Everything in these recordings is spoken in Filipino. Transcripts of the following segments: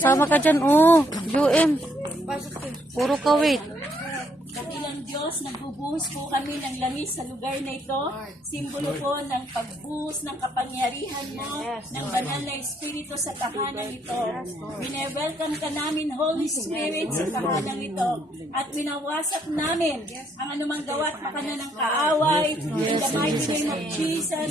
Sama ka dyan, oh. UM. Puro ka, wait. Dakilang Diyos, nagbubuhos po kami ng langis sa lugar na ito. Simbolo po ng pagbuhos ng kapangyarihan mo, ng banal na Espiritu sa tahanan ito. Wine-welcome ka namin, Holy Spirit, sa tahanan ito. At winawasak namin ang anumang gawa at makana ng kaaway. In the mighty name of Jesus,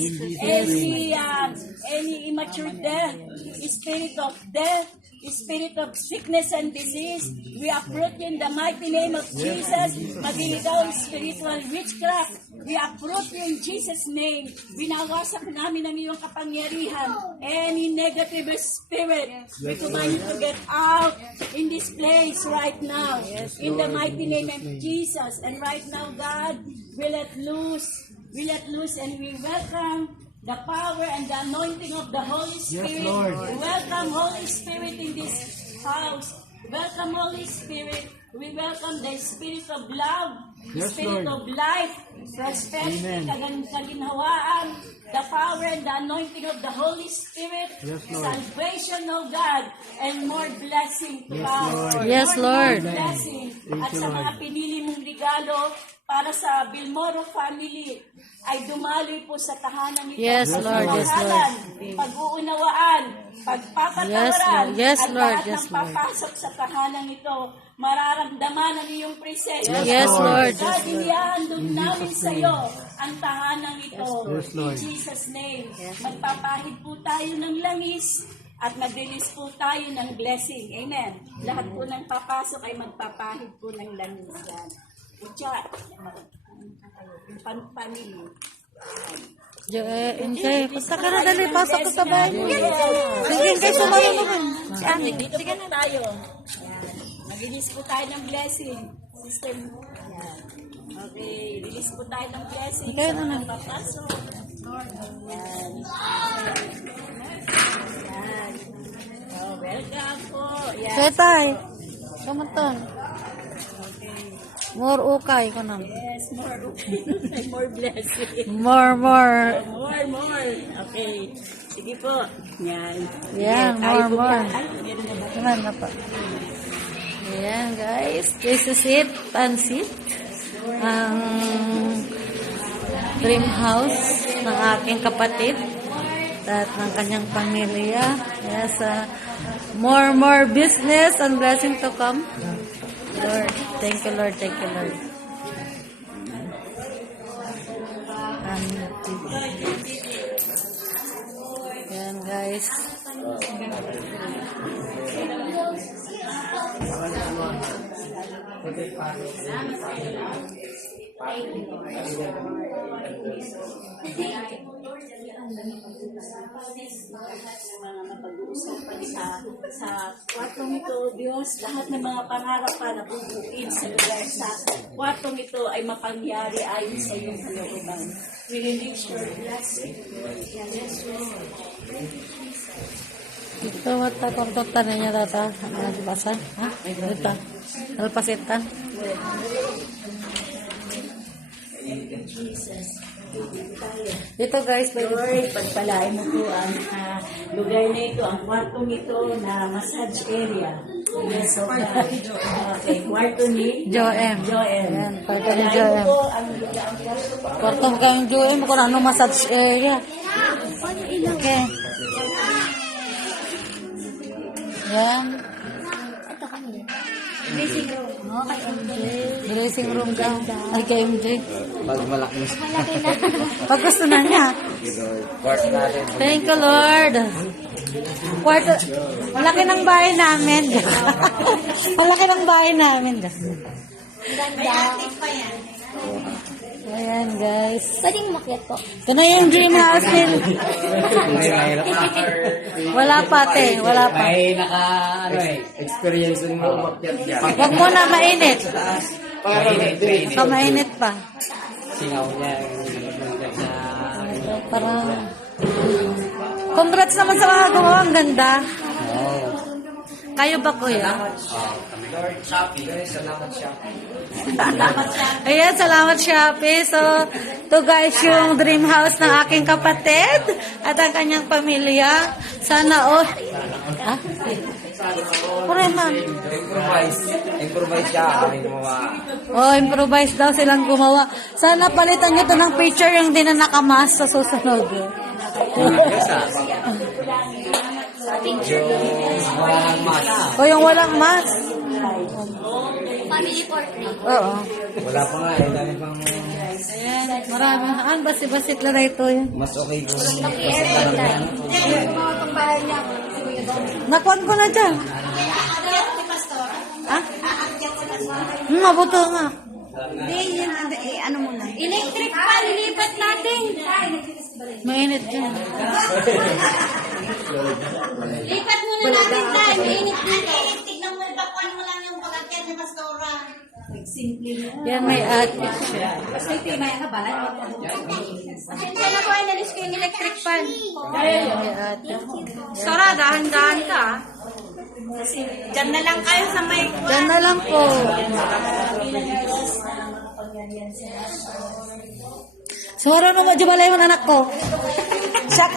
any immature death, spirit of death, spirit of sickness and disease, we uproot you in the mighty name of Jesus. Maging ikaw spiritual witchcraft, we uproot you in Jesus' name. Binawasak namin ang iyong kapangyarihan. Any negative spirit, we command you to get out in this place right now. In the mighty name of Jesus. And right now, God, we let loose, and we welcome the power and the anointing of the Holy Spirit. Yes, Lord. Welcome, Holy Spirit, in this house. Welcome, Holy Spirit. We welcome the Spirit of love, the Yes, Spirit Lord. of life, prosperity, kaginhawaan, the power and the anointing of the Holy Spirit, Yes, Lord. salvation, of God, and more blessing to Yes, us. Lord. Yes, Lord. More blessing. Thank At you, sa mga Lord. pinili mong regalo para sa Bilmoro family, ay dumaloy po sa tahanan nito. Yes, Lord. Yes, Lord. Pagmamahalan, pag-uunawaan, pagpapatawaran, Yes, at Lord. lahat Yes, ng Lord. papasok sa tahanan nito, mararamdaman ang iyong presensya. Yes, Lord. God, inihahandog namin sa iyo ang tahanan ito. Yes, Lord. In Jesus' name, magpapahid po tayo ng langis at mag-release po tayo ng blessing. Amen. Lahat po ng papasok ay magpapahid po ng langis. Yan. Chat. Family. Enjoy. Punta ka na, dali. Pasok ko sa bahay mo. Sige, kayo sumarunod. Dito po tayo. Yan. Mag-release po tayo ng blessing. Sister. Yan. Okay, release po tayo ng blessing. Okay, sa na. mga papasok. Yan. Yan. Oh, welcome po. Yan. Setay. Kamutan. More ukay ko na. Yes, more okay. More blessing. More. More. Okay. Sige po. Yan. Yan, Tayo po more. yan. Ay, meron na ba? Naman na pa. Ayan, guys. This is it. Pansit. Ang dream house ng aking kapatid at ng kanyang pamilya. Yes, more business and blessing to come. Lord, thank you, Lord. Thank you, Lord. Ayan, guys. Mga mapag-uusapan sa kwartong ito, Diyos, lahat ng mga pangarap pa na bubuin sa lugar sa kwartong ito ay mapangyari ayon sa iyong kalooban. We release your blessing. Yes, Lord. Ito, matakontotan na niya data. Ano, dibasan? Ha? Ito. Alpasitan. Jesus. Dito, guys. Lord, pagpalain mo po ang lugar na ito, ang kwartong ito na massage area. Yes, okay, kwarto ni Joem. Joem. Ayan, kwarto ni Pagpalain mo Joem. po ang lugar, ang kwarto po. Kwarto kayong Joem. Kung ano massage area. Okay. Yan. Dressing room. No, kay MJ. Dressing room ka. Ay, kay MJ. Pag malaki na Pag gusto na niya. Kwarto natin. Thank you, Lord. Kwarto. Malaki ng bahay namin. Malaki ng bahay namin. May attic pa yan. Ayan, guys. Pwedeng makiat po. Ito na yung dream house nila. Wala pa, te. Wala pa. May experience mo umakyat dyan. Huwag mo na mainit. Baka mainit pa. Singaw niya. Parang... Congrats naman sa mga gumawa. Ang ganda. Kayo ba, kuya? Lord, Shopee. Salamat, Shopee. Ayan, salamat Shopee. So, to guys yung dream house ng aking kapatid at ang kanyang pamilya. Sana, oh. Ah? Pare man. Improvise siya. Ay, gumawa. Oh, improvise daw silang gumawa. Sana palitan nyo to ng picture yung di na nakamas sa susunod. Walang mas. O yung walang mas. Family portrait. Oo. Wala pa nga eh. Dami pang Ayan, marami. Ang basi-basit lang ito yan. mas okay ko. Nakuan ko na dyan. Ha? Mabuto nga. Ano muna? Electric fan, lipat natin. Mainit dyan. Lipat muna natin tayo. Mainit dito. Tignan mo, ipakuan mo lang yung pagkakyan ni Pastora. Yan may attic siya. Pasensya na po, inalis ko yung electric fan. Yan may attic. Sora, dahan-dahan ka. Diyan na lang kayo sa may... Diyan na lang po. Suara mo, majubalay mo anak ko. Siya